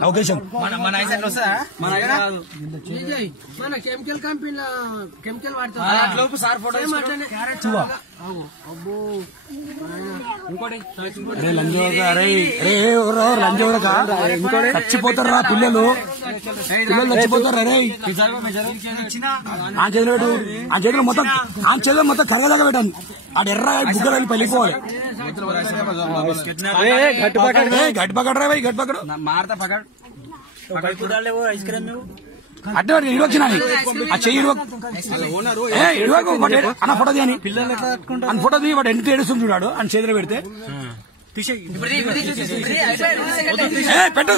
అవకాశం మన chemical company chemical వాడతాం సార్ ఫోటో చచ్చిపోతారా పిల్లలు చచ్చిపోతారు రే ఆ చేతిలో పెట్టు ఆ చేతిలో మొత్తం కరగదాకా పెట్టాను ఆడ ఎర్ర బుగ్గలు వెళ్ళి పెళ్ళిపోవాలి గట్టి పకడరా గట్టి పకడు మారతా పకడ్ అడ్డ ఇడవచ్చిన ఆ చెయ్యి ఇడవకు అన్న ఫోటో తీయని అన్న ఫోటో తీ వాడు ఎంత ఏడుస్తుంది చూడాడు అని చేతిలో పెడితే పెట్టు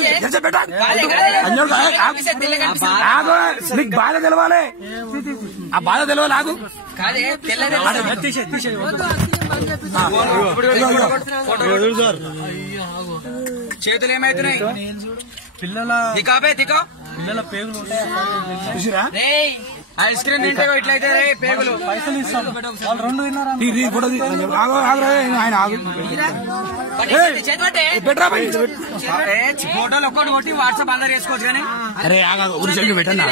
నీకు బాధ తెలవాలి ఆ బాధ తెలవాలి ఆగు చేతులు ఏమైతున్నాయి పిల్లల పేగులు చూసిరా ఐస్ క్రీమ్ తింటే ఇట్లయితే పేగులు పైసలు ఇస్తాం ఆయన ఆగు ఫోటోలు ఒక్కటి కొట్టి వాట్సాప్ అందరు చేసుకోవచ్చు కానీ అరే ఊరి సైడ్ పెట్టన్నా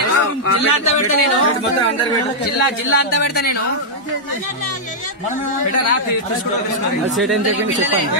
జిల్లా అంతా పెడతా నేను జిల్లా అంతా పెడతా నేను పెట్టరా చెప్పండి